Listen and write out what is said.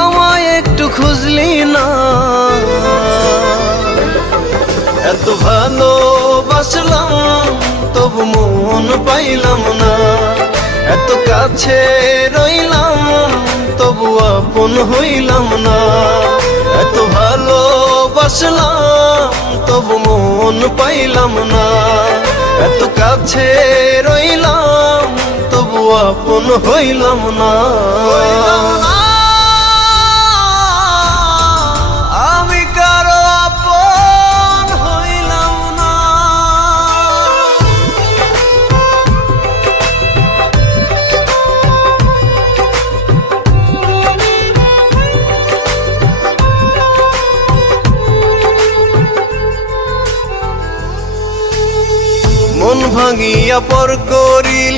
আমায় একটু খুঁজলি না। এত ভালোবাসলাম তবু মন পাইলাম না, এত কাছে রইলাম তবু আপন হইলাম না। এত ভালোবাসলাম তবু মন পাইলাম না, এত কাছে রইলাম তবু আপন হইলাম না। আমি কারো আপন হইলাম না। মন ভাঙিয়া পর করিলে